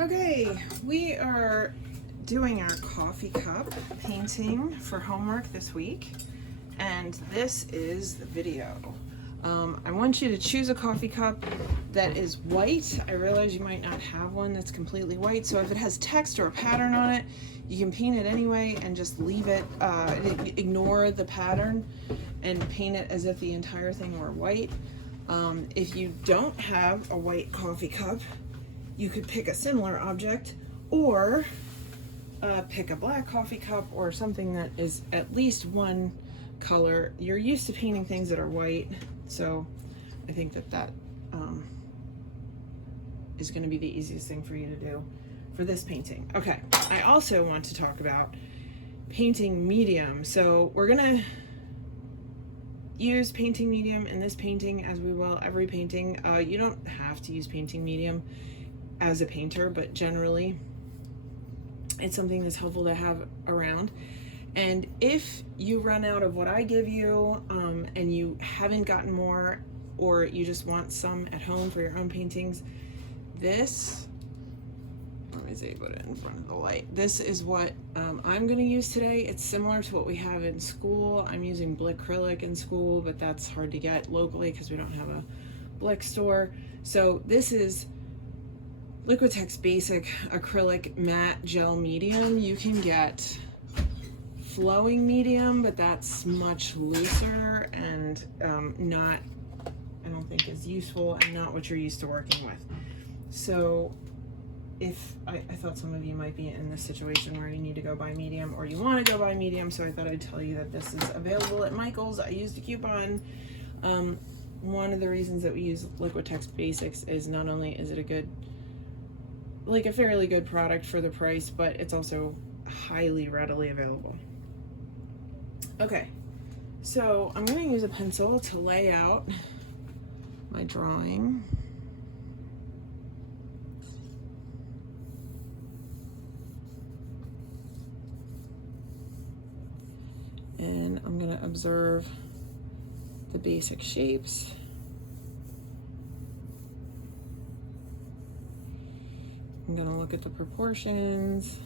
Okay, we are doing our coffee cup painting for homework this week, and this is the video. I want you to choose a coffee cup that is white. I realize you might not have one that's completely white, so if it has text or a pattern on it, you can paint it anyway and just leave it, ignore the pattern and paint it as if the entire thing were white. If you don't have a white coffee cup, you could pick a similar object, or pick a black coffee cup or something that is at least one color. You're used to painting things that are white, so I think that is going to be the easiest thing for you to do for this painting. Okay, I also want to talk about painting medium. So we're going to use painting medium in this painting as we will every painting. You don't have to use painting medium as a painter, but generally it's something that's helpful to have around. And if you run out of what I give you and you haven't gotten more, or you just want some at home for your own paintings, this, let me see, put it in front of the light. This is what I'm going to use today. It's similar to what we have in school. I'm using Blick acrylic in school, but that's hard to get locally because we don't have a Blick store. So this is Liquitex Basic Acrylic Matte Gel Medium. You can get flowing medium, but that's much looser and not, I don't think, is useful and not what you're used to working with. So if I thought some of you might be in this situation where you need to go buy medium, or you want to go buy medium, so I thought I'd tell you that this is available at Michael's. I used a coupon. One of the reasons that we use Liquitex Basics is not only is it a good, like a fairly good product for the price, but it's also highly readily available. Okay, so I'm going to use a pencil to lay out my drawing. And I'm going to observe the basic shapes. I'm going to look at the proportions.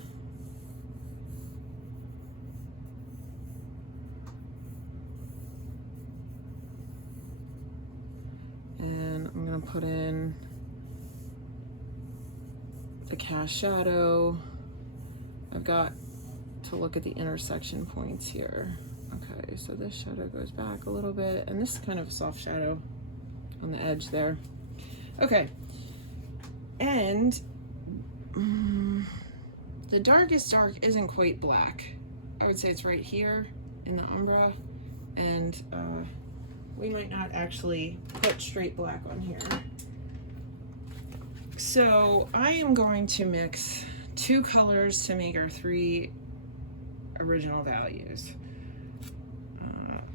And I'm going to put in the cast shadow. I've got to look at the intersection points here. Okay, so this shadow goes back a little bit, and this is kind of a soft shadow on the edge there. Okay, and the darkest dark isn't quite black. I would say it's right here in the umbra, and we might not actually put straight black on here. So I am going to mix two colors to make our three original values.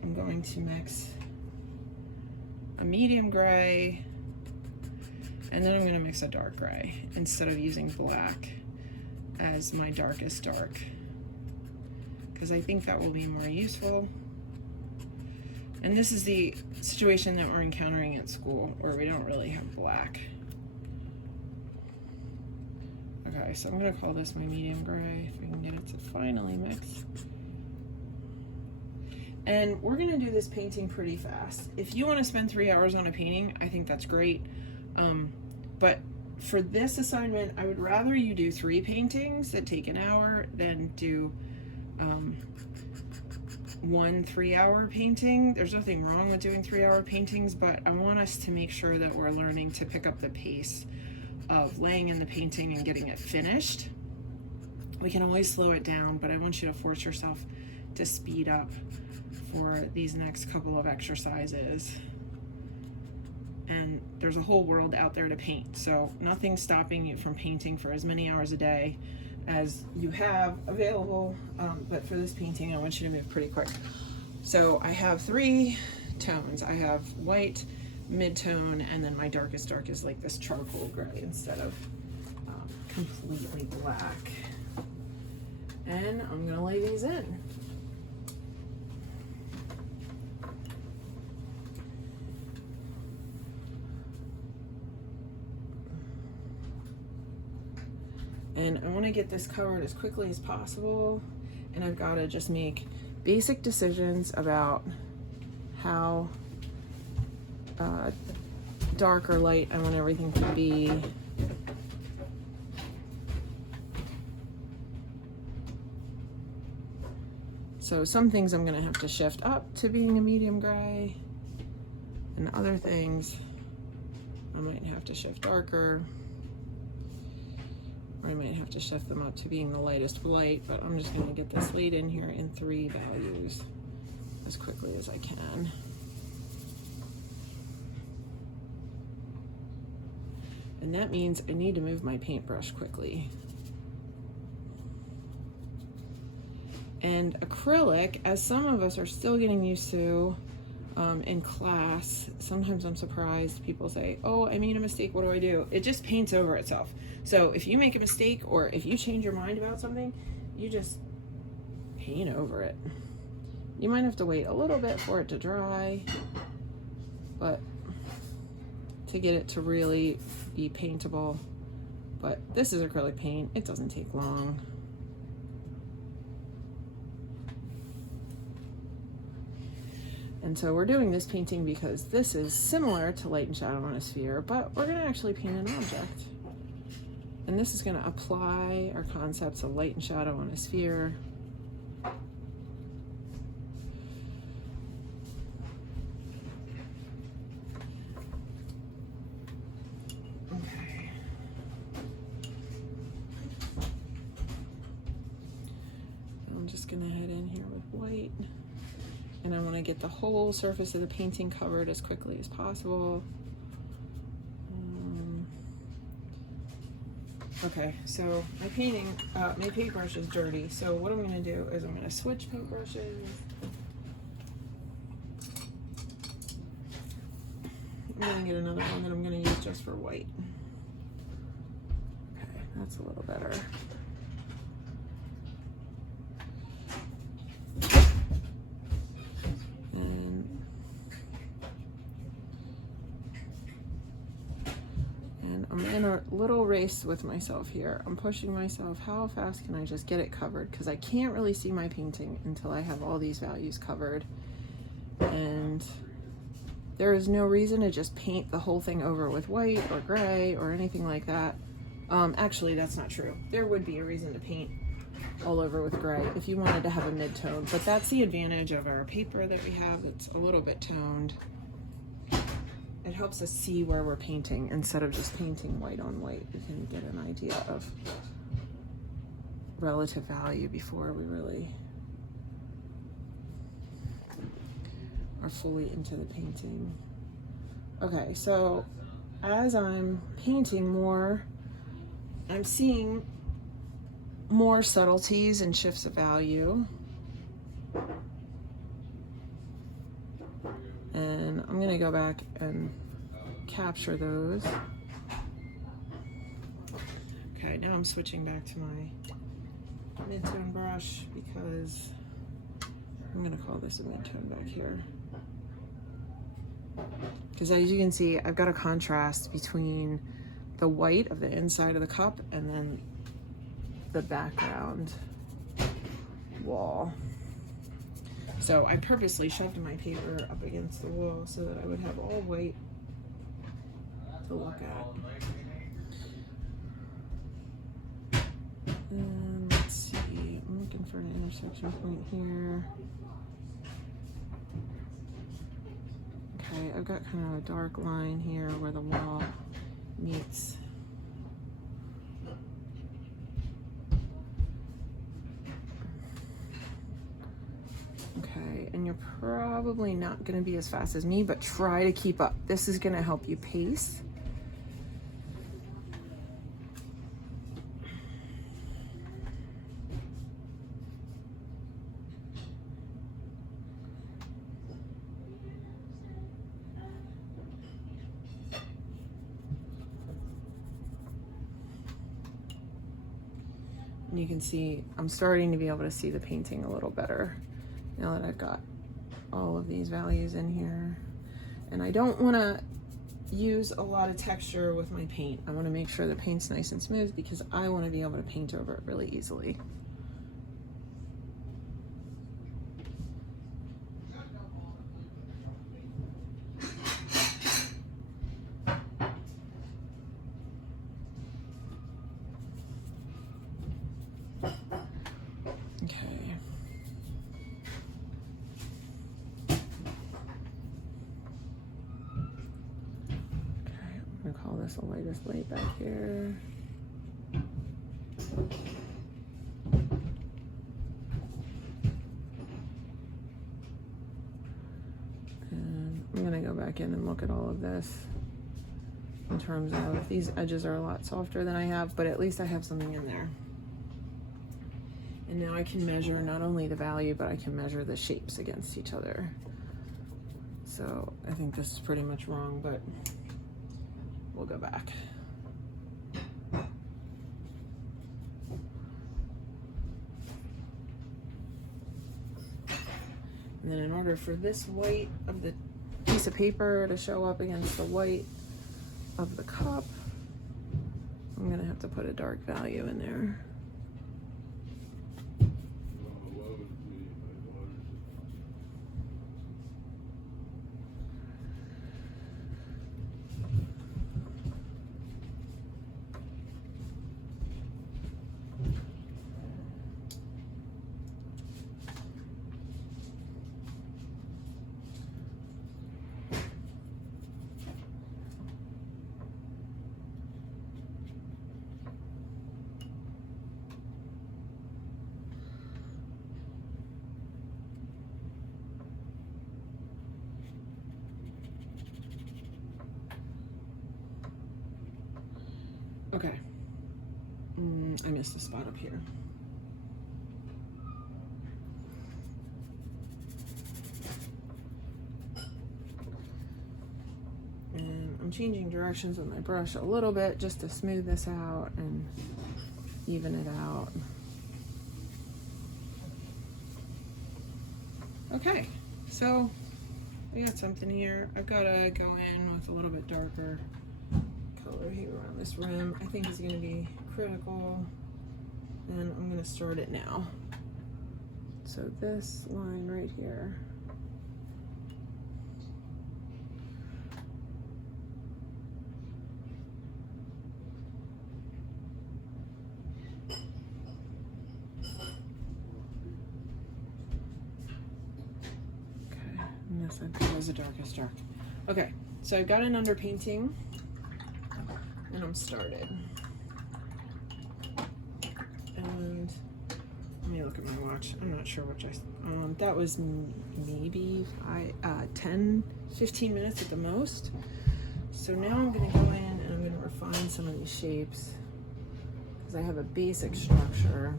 I'm going to mix a medium gray, and then I'm going to mix a dark gray instead of using black as my darkest dark, because I think that will be more useful. And this is the situation that we're encountering at school, where we don't really have black. Okay, so I'm going to call this my medium gray, if we can get it to finally mix. And we're going to do this painting pretty fast. If you want to spend 3 hours on a painting, I think that's great. But for this assignment, I would rather you do 3 paintings that take an hour than do 1 3-hour painting. There's nothing wrong with doing 3-hour paintings, but I want us to make sure that we're learning to pick up the pace of laying in the painting and getting it finished. We can always slow it down, but I want you to force yourself to speed up for these next couple of exercises. And there's a whole world out there to paint, so nothing's stopping you from painting for as many hours a day as you have available, but for this painting I want you to move pretty quick. So I have 3 tones. I have white, mid-tone, and then my darkest dark is like this charcoal gray instead of completely black. And I'm gonna lay these in. And I want to get this covered as quickly as possible, and I've got to just make basic decisions about how dark or light I want everything to be. So some things I'm going to have to shift up to being a medium gray, and other things I might have to shift darker, or I might have to shift them up to being the lightest light, but I'm just going to get this laid in here in 3 values as quickly as I can. And that means I need to move my paintbrush quickly. And acrylic, as some of us are still getting used to in class, sometimes I'm surprised people say, oh, I made a mistake, what do I do? It just paints over itself. So if you make a mistake, or if you change your mind about something, you just paint over it. You might have to wait a little bit for it to dry, but to get it to really be paintable. But this is acrylic paint, it doesn't take long. And so we're doing this painting because this is similar to light and shadow on a sphere, but we're going to actually paint an object. And this is going to apply our concepts of light and shadow on a sphere. Okay. I'm just going to head in here with white. And I want to get the whole surface of the painting covered as quickly as possible. Okay, so my paintbrush is dirty. So what I'm going to do is I'm going to switch paintbrushes. I'm going to get another one that I'm going to use just for white. Okay, that's a little better. I'm in a little race with myself here. I'm pushing myself. How fast can I just get it covered? Because I can't really see my painting until I have all these values covered. And there is no reason to just paint the whole thing over with white or gray or anything like that. Actually, that's not true. There would be a reason to paint all over with gray if you wanted to have a mid-tone. But that's the advantage of our paper that we have that's a little bit toned. It helps us see where we're painting instead of just painting white on white. We can get an idea of relative value before we really are fully into the painting. Okay, so as I'm painting more, I'm seeing more subtleties and shifts of value. And I'm gonna go back and capture those. Okay, now I'm switching back to my mid-tone brush because I'm gonna call this a mid-tone back here. Because as you can see, I've got a contrast between the white of the inside of the cup and then the background wall. So I purposely shoved my paper up against the wall so that I would have all white to look at. And let's see, I'm looking for an intersection point here. Okay, I've got kind of a dark line here where the wall meets. Okay, and you're probably not going to be as fast as me, but try to keep up. This is going to help you pace. And you can see, I'm starting to be able to see the painting a little better now that I've got all of these values in here. And I don't want to use a lot of texture with my paint. I want to make sure the paint's nice and smooth because I want to be able to paint over it really easily. Call this the lightest light back here. And I'm gonna go back in and look at all of this in terms of these edges are a lot softer than I have, but at least I have something in there. And now I can measure not only the value, but I can measure the shapes against each other. So I think this is pretty much wrong, but we'll go back. And then in order for this white of the piece of paper to show up against the white of the cup, I'm gonna have to put a dark value in there. Okay, I missed a spot up here. And I'm changing directions with my brush a little bit just to smooth this out and even it out. Okay, so we got something here. I've got to go in with a little bit darker color here around this rim. I think is going to be critical, and I'm going to start it now. So this line right here, okay, and this is the darkest dark. Okay, so I've got an underpainting and I'm started. And let me look at my watch. I'm not sure which that was maybe 10-15 minutes at the most. So now I'm going to go in and I'm going to refine some of these shapes because I have a basic structure.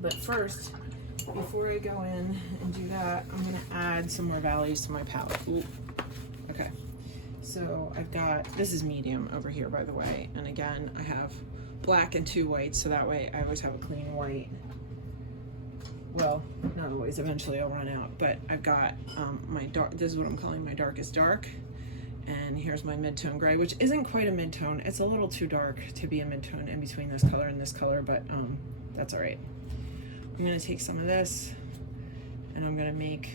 But first, before I go in and do that, I'm going to add some more values to my palette. Ooh. Okay. So I've got, this is medium over here, by the way, and again I have black and 2 whites, so that way I always have a clean white. Well, not always, eventually I'll run out, but I've got my dark, this is what I'm calling my darkest dark, and here's my mid-tone gray, which isn't quite a mid-tone. It's a little too dark to be a mid-tone in between this color and this color, but that's all right. I'm gonna take some of this and I'm gonna make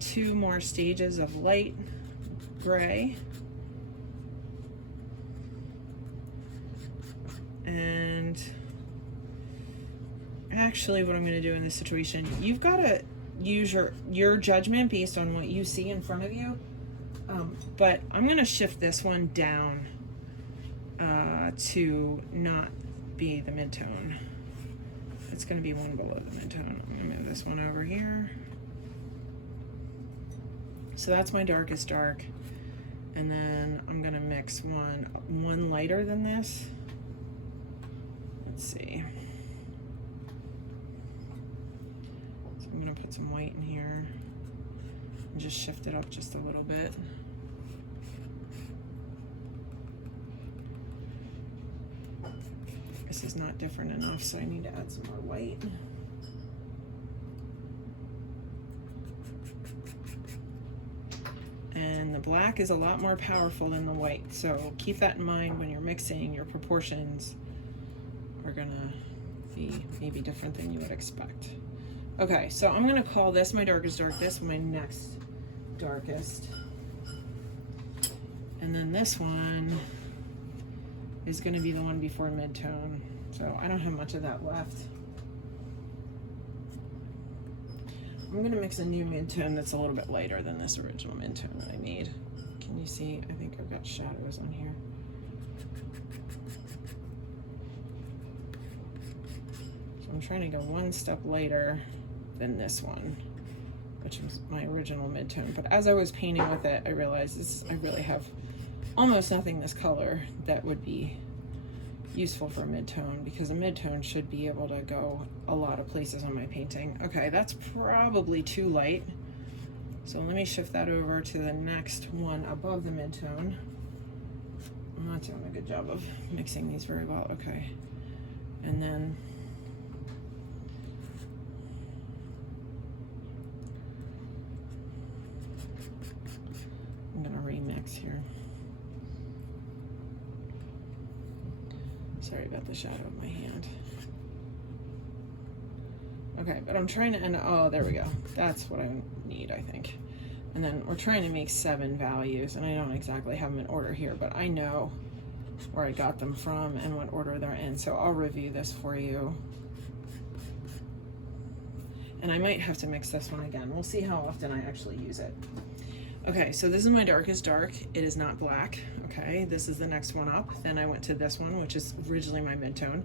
2 more stages of light gray, and actually what I'm going to do in this situation, you've got to use your judgment based on what you see in front of you, but I'm going to shift this one down to not be the mid-tone. It's going to be one below the mid-tone. I'm going to move this one over here. So that's my darkest dark. And then I'm gonna mix one lighter than this. Let's see. So I'm gonna put some white in here and just shift it up just a little bit. This is not different enough, so I need to add some more white. And and the black is a lot more powerful than the white, so keep that in mind when you're mixing. Your proportions are gonna be maybe different than you would expect. Okay, so I'm gonna call this my darkest dark, this my next darkest, and then this one is gonna be the one before midtone. So I don't have much of that left. I'm gonna mix a new midtone that's a little bit lighter than this original midtone that I made. Can you see? I think I've got shadows on here. So I'm trying to go one step lighter than this one, which was my original midtone. But as I was painting with it, I realized I really have almost nothing this color that would be useful for a midtone, because a midtone should be able to go a lot of places on my painting. Okay, that's probably too light. So let me shift that over to the next one above the midtone. I'm not doing a good job of mixing these very well. Okay. And then I'm gonna remix here. Sorry about the shadow of my hand. Okay, but I'm trying to end, oh, there we go. That's what I need, I think. And then we're trying to make 7 values, and I don't exactly have them in order here, but I know where I got them from and what order they're in, so I'll review this for you. And I might have to mix this one again. We'll see how often I actually use it. Okay, so this is my darkest dark. It is not black. Okay, this is the next one up. Then I went to this one, which is originally my midtone.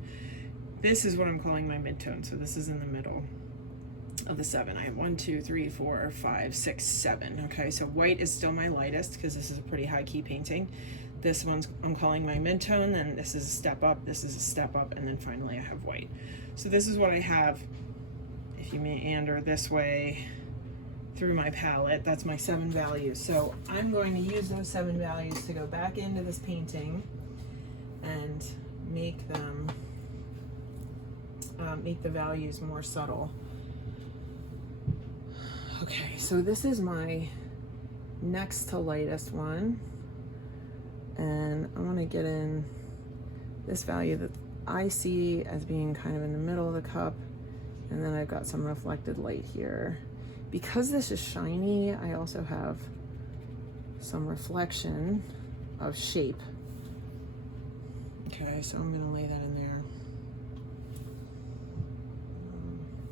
This is what I'm calling my midtone. So this is in the middle of the 7. I have 1, 2, 3, 4, 5, 6, 7. Okay, so white is still my lightest because this is a pretty high key painting. This one's I'm calling my midtone, then this is a step up, this is a step up, and then finally I have white. So this is what I have. If you meander this way through my palette, that's my 7 values. So I'm going to use those 7 values to go back into this painting and make them make the values more subtle. Okay, so this is my next to lightest one, and I want to get in this value that I see as being kind of in the middle of the cup, and then I've got some reflected light here. Because this is shiny, I also have some reflection of shape. Okay, so I'm gonna lay that in there.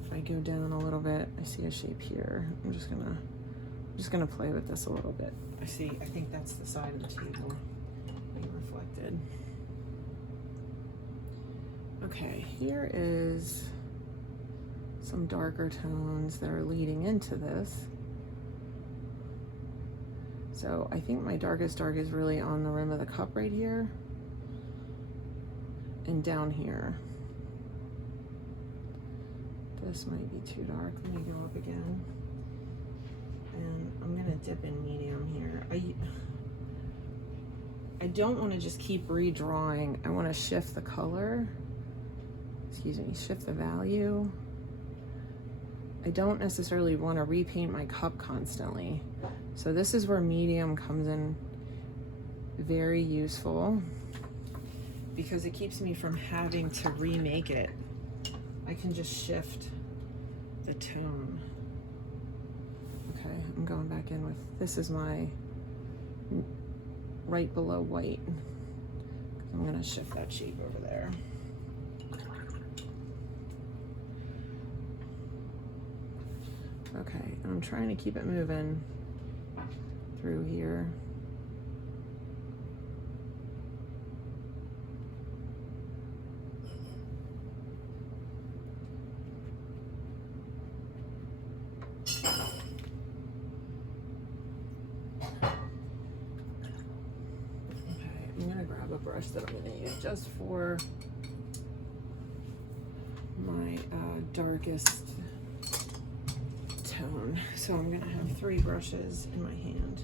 If I go down a little bit, I see a shape here. I'm just gonna play with this a little bit. I think that's the side of the table being reflected. Okay, here is some darker tones that are leading into this. So I think my darkest dark is really on the rim of the cup right here and down here. This might be too dark. Let me go up again. And I'm gonna dip in medium here. I don't want to just keep redrawing. I want to shift the color. Excuse me, shift the value. I don't necessarily want to repaint my cup constantly. So this is where medium comes in very useful, because it keeps me from having to remake it. I can just shift the tone. Okay, I'm going back in with, this is my right below white. I'm gonna shift that shape over there. Okay, and I'm trying to keep it moving through here. I'm gonna grab a brush that I'm gonna use just for my darkest tone. So I'm gonna have 3 brushes in my hand.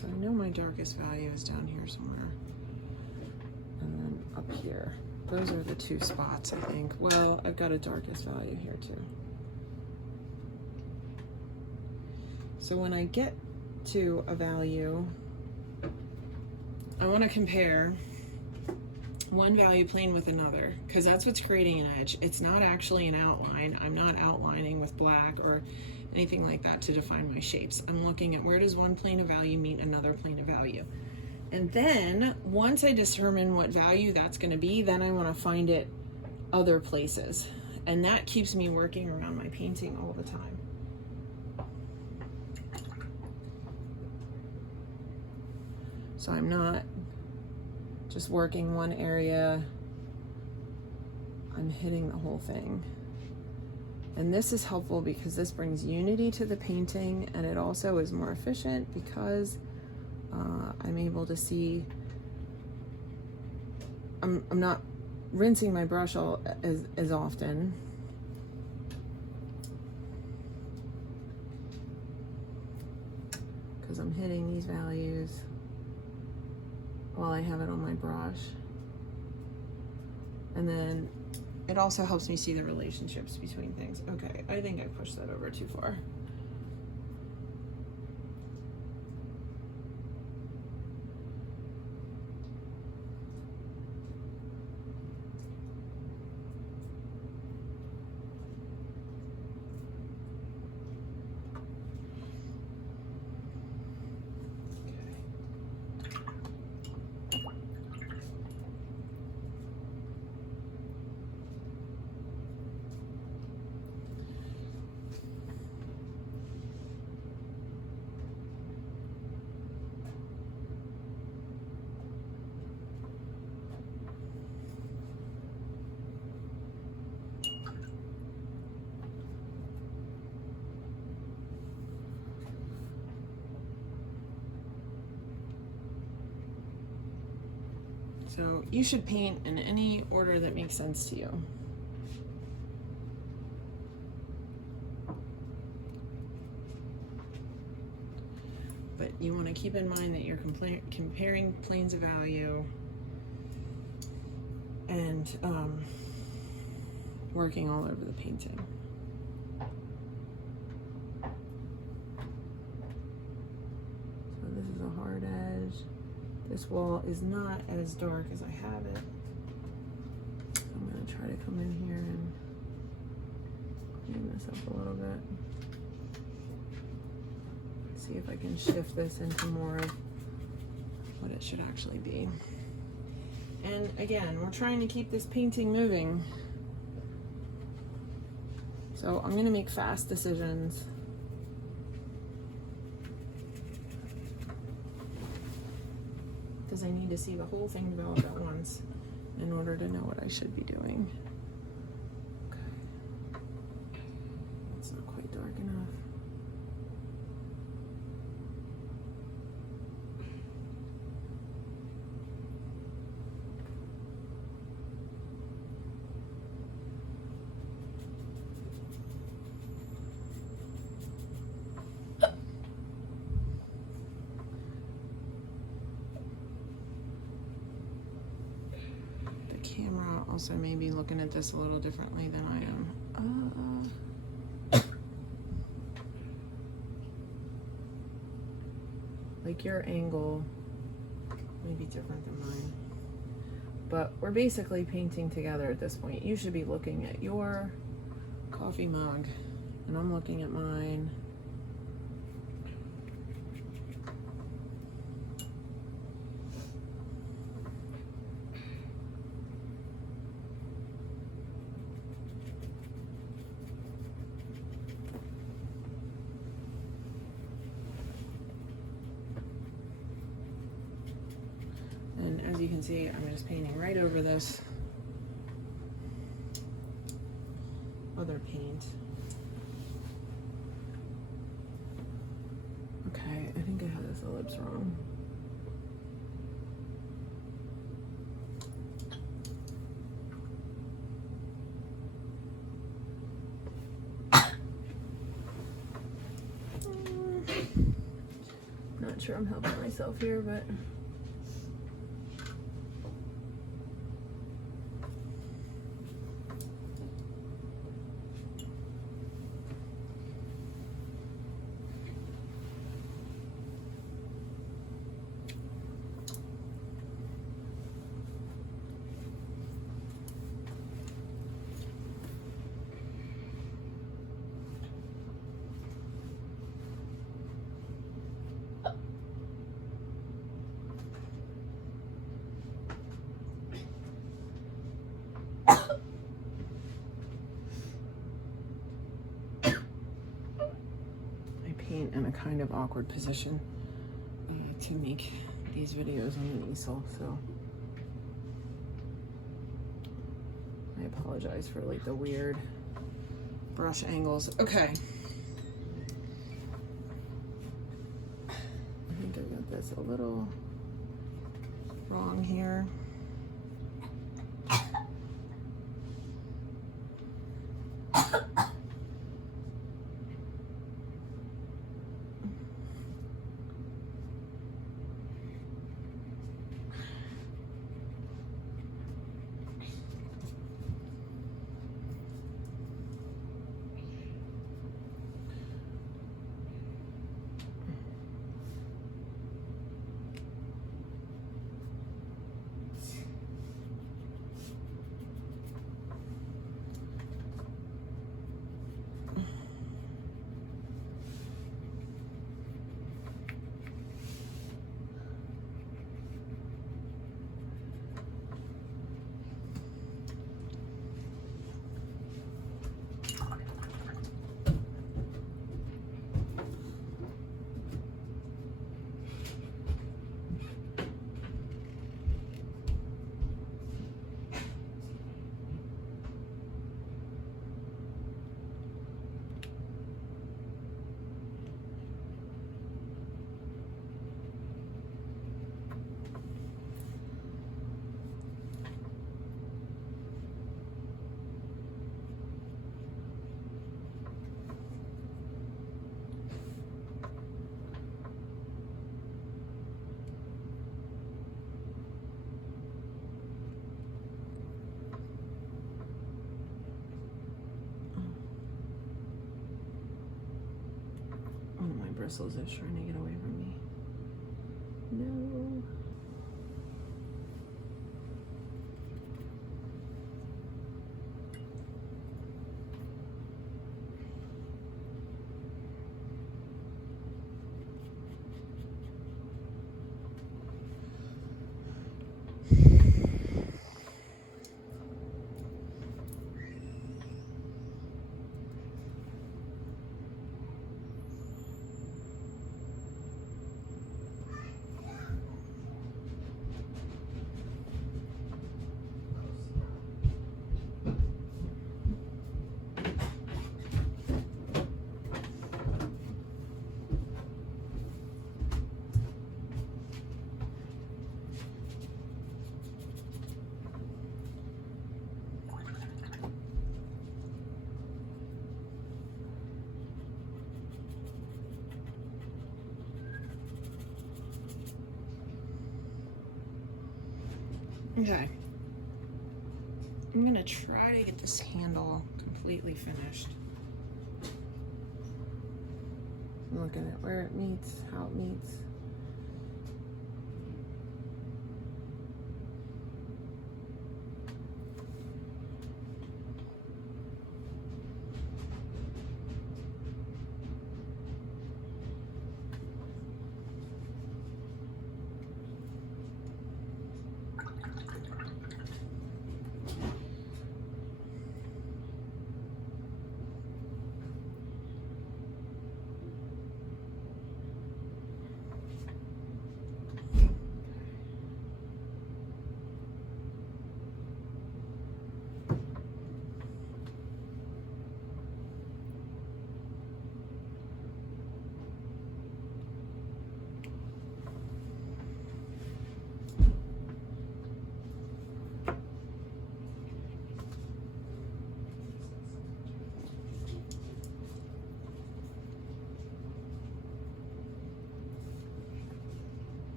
So I know my darkest value is down here somewhere. And then up here. Those are the two spots, I think. Well, I've got a darkest value here too. So when I get to a value, I want to compare one value plane with another, because that's what's creating an edge. It's not actually an outline. I'm not outlining with black or anything like that to define my shapes. I'm looking at where does one plane of value meet another plane of value. And then once I determine what value that's going to be, then I want to find it other places. And that keeps me working around my painting all the time. So I'm not just working one area, I'm hitting the whole thing. And this is helpful because this brings unity to the painting, and it also is more efficient because I'm able to see, I'm not rinsing my brush as often. Because I'm hitting these values while I have it on my brush. And then it also helps me see the relationships between things. Okay, I think I pushed that over too far. So you should paint in any order that makes sense to you. But you want to keep in mind that you're comparing planes of value and working all over the painting. So this is a hard edge. This wall is not as dark as I have it. I'm going to try to come in here and clean this up a little bit. See if I can shift this into more of what it should actually be. And again, we're trying to keep this painting moving. So I'm going to make fast decisions. Because I need to see the whole thing develop at once in order to know what I should be doing. Okay. It's not quite dark enough. Camera also may be looking at this a little differently than I am. Like your angle may be different than mine. But we're basically painting together at this point. You should be looking at your coffee mug, and I'm looking at mine. And as you can see, I'm just painting right over this other paint. Okay, I think I have this ellipse wrong. sure I'm helping myself here, but paint in a kind of awkward position to make these videos on the easel, so I apologize for like the weird brush angles. Okay, I think I got this a little wrong here. Bristles is trying to get away from me. No. Okay, I'm gonna try to get this handle completely finished. Looking at where it meets, how it meets.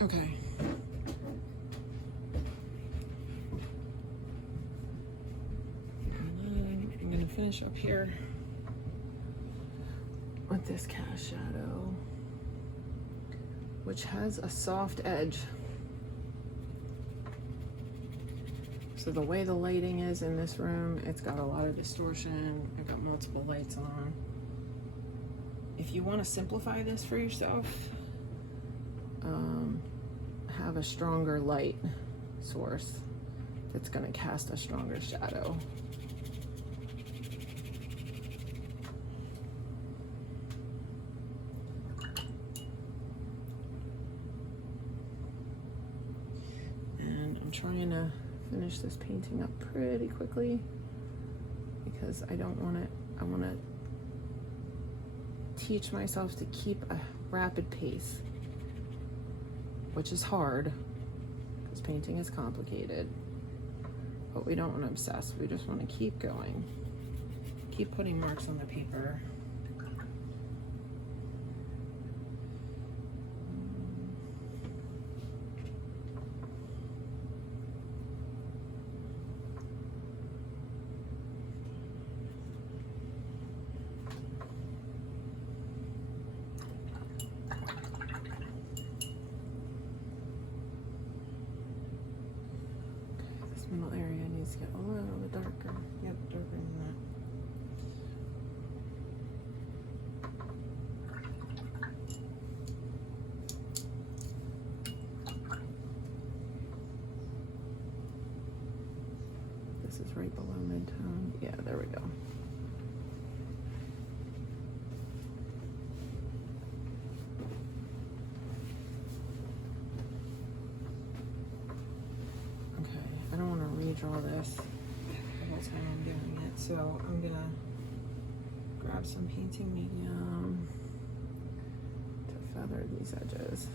Okay. And then I'm gonna finish up here with this cast shadow, which has a soft edge. So the way the lighting is in this room, it's got a lot of distortion. I've got multiple lights on. If you want to simplify this for yourself, have a stronger light source that's going to cast a stronger shadow. And I'm trying to finish this painting up pretty quickly because I don't want it, I want to teach myself to keep a rapid pace, which is hard because painting is complicated, but we don't want to obsess. We just want to keep going, keep putting marks on the paper. Middle area needs to get a little bit darker. Yep, darker than that. This is right below mid-tone. Yeah, there we go. Redraw this the whole time I'm doing it, so I'm gonna grab some painting medium to feather these edges.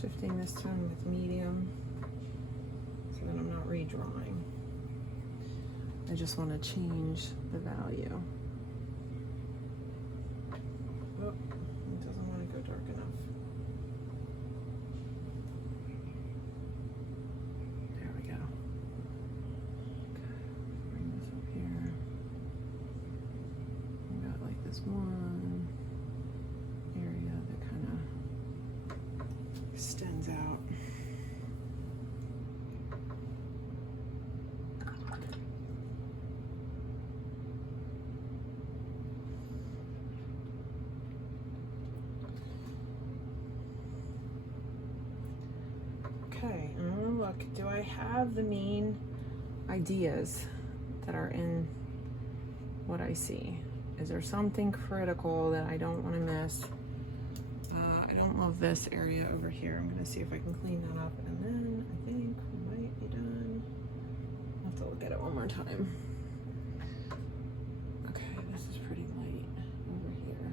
Shifting this tone with medium so that I'm not redrawing. I just want to change the value. Oh, it doesn't want to go dark enough. There we go. Okay, bring this up here. We got like this one area that kind of extends out. Okay, I'm gonna look. Do I have the main ideas that are in what I see? Is there something critical that I don't want to miss? I don't love this area over here. I'm gonna see if I can clean that up, and then I think we might be done. I'll have to look at it one more time. Okay, this is pretty light over here.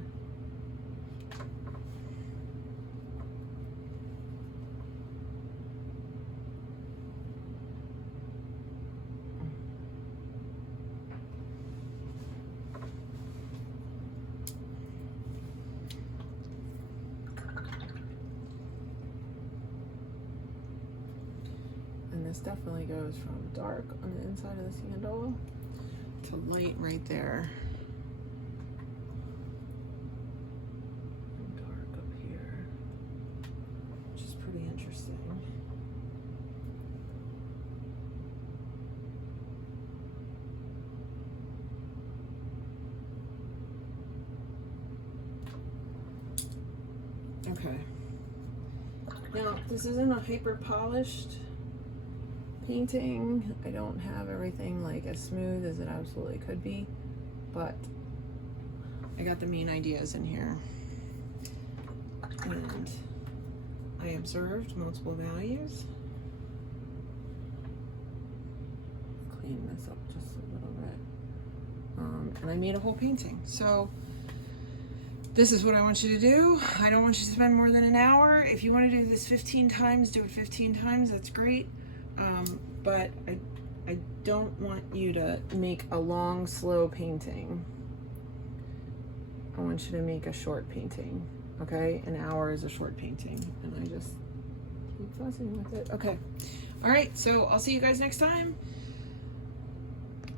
This definitely goes from dark on the inside of this handle to light right there. And dark up here, which is pretty interesting. Okay. Now, this isn't a hyper polished painting. I don't have everything like as smooth as it absolutely could be, but I got the main ideas in here. And I observed multiple values. Clean this up just a little bit. And I made a whole painting. So this is what I want you to do. I don't want you to spend more than an hour. If you want to do this 15 times, do it 15 times. That's great. But I don't want you to make a long, slow painting. I want you to make a short painting. Okay? An hour is a short painting. And I just keep fussing with it. Okay. All right. So I'll see you guys next time.